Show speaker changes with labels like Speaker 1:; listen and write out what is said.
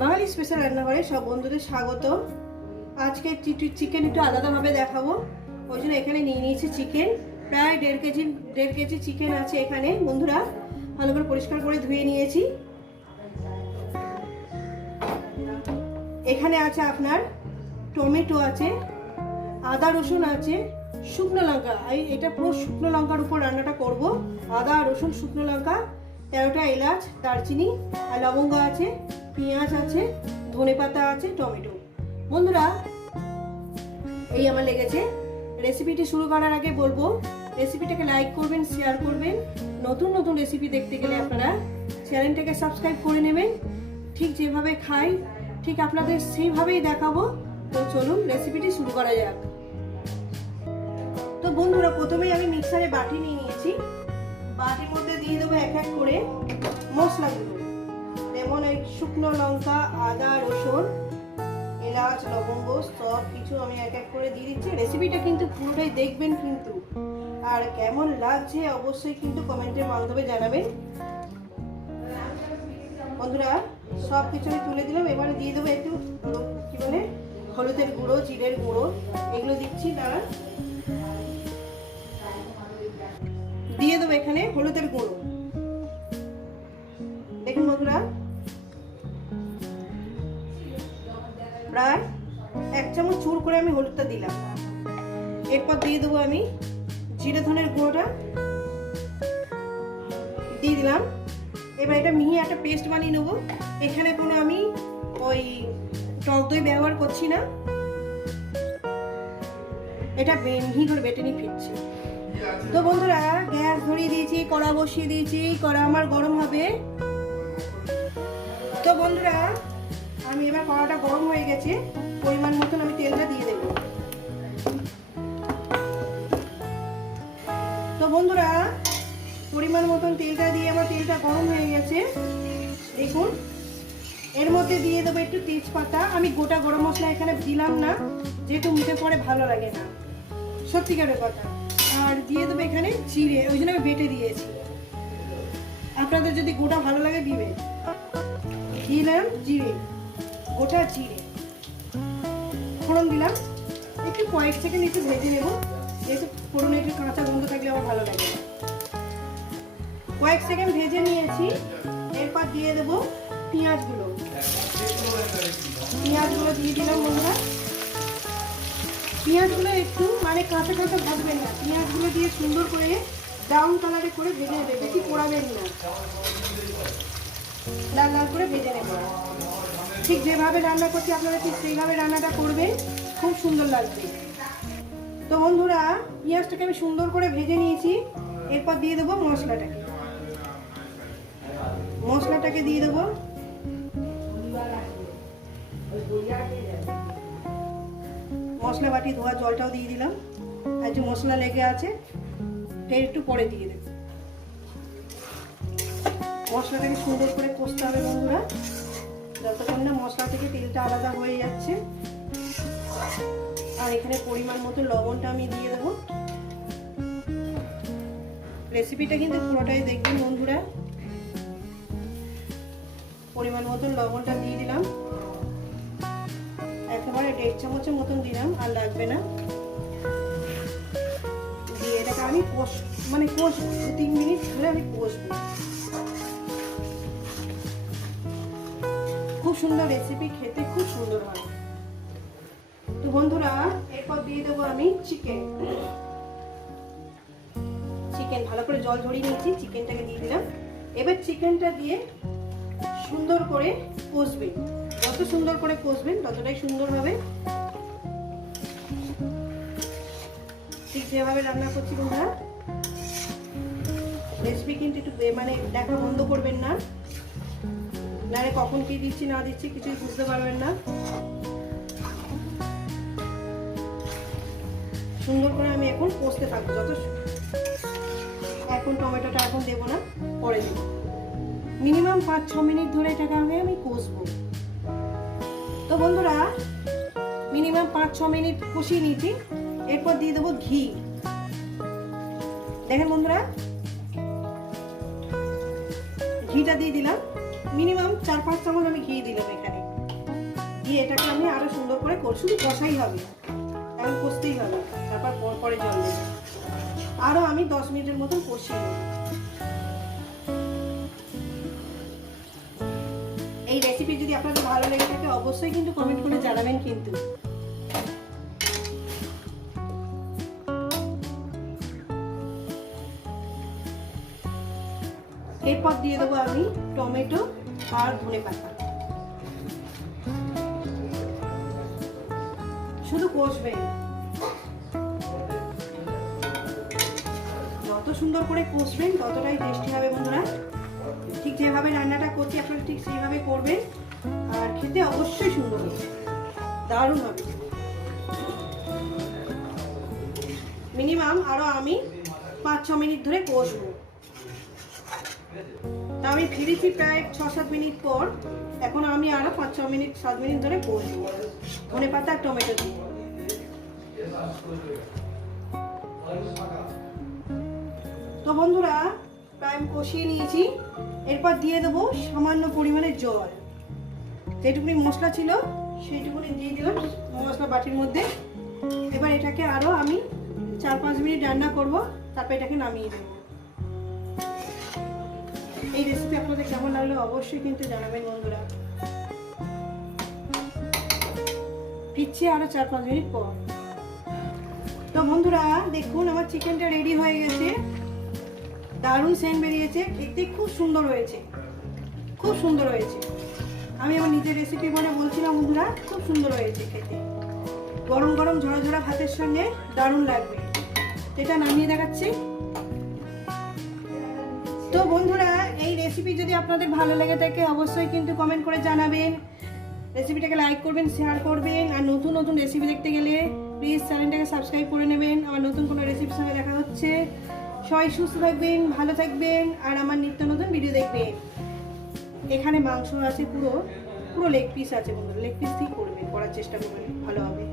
Speaker 1: বাঙালি special রান্নাঘরে সব বন্ধুদের স্বাগত আজকে চিকেন একটু আলাদাভাবে দেখাবো। ওই জন্য এখানে নিয়ে নিয়েছি চিকেন প্রায় দেড় কেজি দেড় কেজি চিকেন আছে এখানে। বন্ধুরা, ভালো করে পরিষ্কার করে ধুয়ে নিয়েছি। এখানে আছে আপনার টমেটো আছে, আদা রসুন আছে, শুকনো লঙ্কা। এই এটা পুরো শুকনো লঙ্কার উপর রান্নাটা করব। আদা, রসুন, শুকনো লঙ্কা, তেরোটা এলাচ, দারচিনি আর লবঙ্গ আছে। পেঁয়াজ আছে, ধনে পাতা আছে, টমেটো। বন্ধুরা, এই আমার লেগেছে। রেসিপিটি শুরু করার আগে বলব, রেসিপিটাকে লাইক করবেন শেয়ার করবেন। নতুন নতুন রেসিপি দেখতে গেলে আপনারা চ্যানেলটাকে সাবস্ক্রাইব করে নেবেন। ঠিক যেভাবে খাই, ঠিক আপনাদের সেইভাবেই দেখাবো। তো চলুন, রেসিপিটি শুরু করা যাক। তো বন্ধুরা, প্রথমেই আমি মিক্সারে বাটি নিয়ে নিয়েছি। বাটির মধ্যে দিয়ে দেবো এক এক করে মশলাগুলো। যেমন এই শুকনো লঙ্কা, আদা, রসুন, এলাচ, লবঙ্গ, সব কিছু আমি এক এক করে দিয়ে দিচ্ছি। রেসিপিটা কিন্তু পুরোটাই দেখবেন কিন্তু। আর কেমন লাগছে অবশ্যই কিন্তু কমেন্টের মাধ্যমে জানাবেন। বন্ধুরা সব কিছু আমি তুলে দিলাম। এবারে দিয়ে দেবো একটু, কি বলে, হলুদের গুঁড়ো, জিরের গুঁড়ো। এগুলো দিচ্ছি দাঁড়া দিয়ে দেবো এখানে হলুদের গুঁড়ো। আমি হলুদটা দিলাম। এরপর দিয়ে দেবো আমি জিরে ধনের গুঁড়োটা। দিয়ে দিলাম। এবার এটা মিহি একটা পেস্ট বানিয়ে নেব। এখানে কোনো আমি ওই টক দই ব্যবহার করছি না। এটা মিহি করে বেটে নিয়ে ফিরছি। তো বন্ধুরা, গ্যাস ধরিয়ে দিয়েছি, কড়া বসিয়ে দিয়েছি, কড়া আমার গরম হবে। তো বন্ধুরা, আমি এবার কড়াটা গরম হয়ে গেছে। পরিমাণ মতন আমি তেলটা পরিমাণ মতন তেলটা দিয়ে আমার তেলটা গরম হয়ে গেছে। দেখুন, এর মধ্যে দিয়ে দেবো একটু তেজপাতা। আমি গোটা গরম মশলা এখানে দিলাম না, যেহেতু মুখে পরে ভালো লাগে না। সত্যিকারের কথা। আর দিয়ে দেবো এখানে জিরে, ওই জন্য আমি বেটে দিয়েছি। আপনাদের যদি গোটা ভালো লাগে, দিবে। দিলাম জিরে, গোটা জিরে। ফোড়ন দিলাম। একটু কয়েক সেকেন্ড একটু ভেজে নেব। যেহেতু ফোড়নে একটু কাঁচা গন্ধ থাকলে আমার ভালো লাগে কয়েক সেকেন্ড ভেজে নিয়েছি। এরপর দিয়ে দেবো পেঁয়াজগুলো। পেঁয়াজগুলো দিয়ে দিলাম বন্ধুরা। পেঁয়াজগুলো একটু মানে কাঁচা কাঁচা ভাজবেন না। পেঁয়াজগুলো দিয়ে সুন্দর করে ব্রাউন কালারে করে ভেজে নেবে। বেশি পোড়াবেন না। লাল লাল করে ভেজে নেবে। ঠিক যেভাবে রান্না করছি আপনারা ঠিক সেইভাবে রান্নাটা করবেন। খুব সুন্দর লাগবে। তো বন্ধুরা, পেঁয়াজটাকে আমি সুন্দর করে ভেজে নিয়েছি। এরপর দিয়ে দেবো মশলাটাকে। মশলাটাকে দিয়ে দেবো। মশলা বাটি, ধোয়া জলটাও দিয়ে দিলাম। আর যে মশলা লেগে আছে এটা একটু পরে দিয়ে দেব। মশলাটাকে সুন্দর করে কষতে হবে বন্ধুরা। যতক্ষণ না মশলা থেকে তেলটা আলাদা হয়ে যাচ্ছে, আর এখানে পরিমাণ মতো লবণটা আমি দিয়ে দেবো। রেসিপিটা কিন্তু পুরোটাই দেখবেন বন্ধুরা। পরিমাণ মতন লবণটা দিয়ে দিলাম। একেবারে দেড় চামচের মতন দিলাম, আর লাগবে না। দিয়ে এটাকে আমি কষ মানে কষবো দু তিন মিনিট ধরে আমি কষবো। খুব সুন্দর রেসিপি খেতে খুব সুন্দর হয়। তো বন্ধুরা, এরপর দিয়ে দেবো আমি চিকেন চিকেন ভালো করে জল ঝরিয়ে নিয়েছি চিকেনটাকে দিয়ে দিলাম। এবার চিকেনটা দিয়ে সুন্দর করে কষবেন। যত সুন্দর করে কষবেন, ততটাই সুন্দর হবে। ঠিক যেভাবে রান্না করছি বন্ধুরা। রেসিপি কিন্তু একটু মানে দেখা বন্ধ করবেন না। নারে কখন কি দিচ্ছি, না দিচ্ছি কিছুই বুঝতে পারবেন না। সুন্দর করে আমি এখন কষতে থাকব। যত এখন টমেটোটা এখন দেবো না, পরে দেবো। মিনিমাম পাঁচ, ছ মিনিট ধরে এটাকে আগে আমি কষবো। তো বন্ধুরা, মিনিমাম পাঁচ, ছ মিনিট কষিয়ে নিয়েছি। এরপর দিয়ে দেবো ঘি। দেখেন বন্ধুরা, ঘিটা দিয়ে দিলাম। মিনিমাম চার, পাঁচ চামচ আমি ঘি দিলাম এখানে। দিয়ে এটাকে আমি আরও সুন্দর কর শুধু কষাই হবে। এখন কষতেই হবে। তারপর পর- পরে জল দেবে। আরও আমি দশ মিনিটের মতন কষিয়ে নেব। এই রেসিপি যদি আপনাদের ভালো লেগে থাকে, অবশ্যই কিন্তু কমেন্ট করে জানাবেন কিন্তু। এরপর দিয়ে দেবো আমি টমেটো আর ধনে পাতা। শুধু কষবেন যত সুন্দর করে কষবেন, ততটাই টেস্টি হবে বন্ধুরা। ঠিক যেভাবে রান্নাটা করছি, আপনারা ঠিক সেইভাবে করবেন। আর খেতে অবশ্যই সুন্দর হবে। দারুণ হবে। মিনিমাম আরও আমি পাঁচ, ছ মিনিট ধরে কষবো। তা আমি ফিরেছি প্রায় ছ, সাত মিনিট পর, এখন আমি আরও পাঁচ, ছ মিনিট, সাত মিনিট ধরে কষবো। ধনে পাতা আর টমেটো দিয়ে। তো বন্ধুরা প্রায় কষিয়ে নিয়েছি। এরপর দিয়ে দেবো সামান্য পরিমাণে জল। যেটুকুনি মশলা ছিল, সেইটুকুনি দিয়ে দিলাম মশলা বাটির মধ্যে। এবার এটাকে আরও আমি চার পাঁচ মিনিট রান্না করব, তারপর এটাকে নামিয়ে দেবো। এই রেসিপি আপনাদের কেমন লাগল অবশ্যই কিন্তু জানাবেন বন্ধুরা। ফিরছি আরও চার পাঁচ মিনিট পর। তো বন্ধুরা, দেখুন আমার চিকেনটা রেডি হয়ে গেছে। দারুণ সেন্ট বেরিয়েছে খেতে খুব সুন্দর হয়েছে। খুব সুন্দর হয়েছে। আমি আমার নিজের রেসিপি বলে বলছিলাম, বন্ধুরা, খুব সুন্দর হয়েছে খেতে। গরম গরম ঝরা ঝরা ভাতের সঙ্গে দারুণ লাগবে। এটা নামিয়ে দেখাচ্ছি। তো বন্ধুরা, এই রেসিপি যদি আপনাদের ভালো লেগে থাকে, অবশ্যই কিন্তু কমেন্ট করে জানাবেন। রেসিপিটাকে লাইক করবেন শেয়ার করবেন। আর নতুন নতুন রেসিপি দেখতে গেলে প্লিজ চ্যানেলটাকে সাবস্ক্রাইব করে নেবেন। আমার নতুন কোনো রেসিপির সঙ্গে দেখা হচ্ছে। সবাই সুস্থ থাকবেন, ভালো থাকবেন, আর আমার নিত্য নতুন ভিডিও দেখবেন এখানে মাংস আছে পুরো পুরো লেগ পিস আছে বন্ধুরা লেগ পিস দিয়ে করবেন করার চেষ্টা করবেন, ভালো হবে।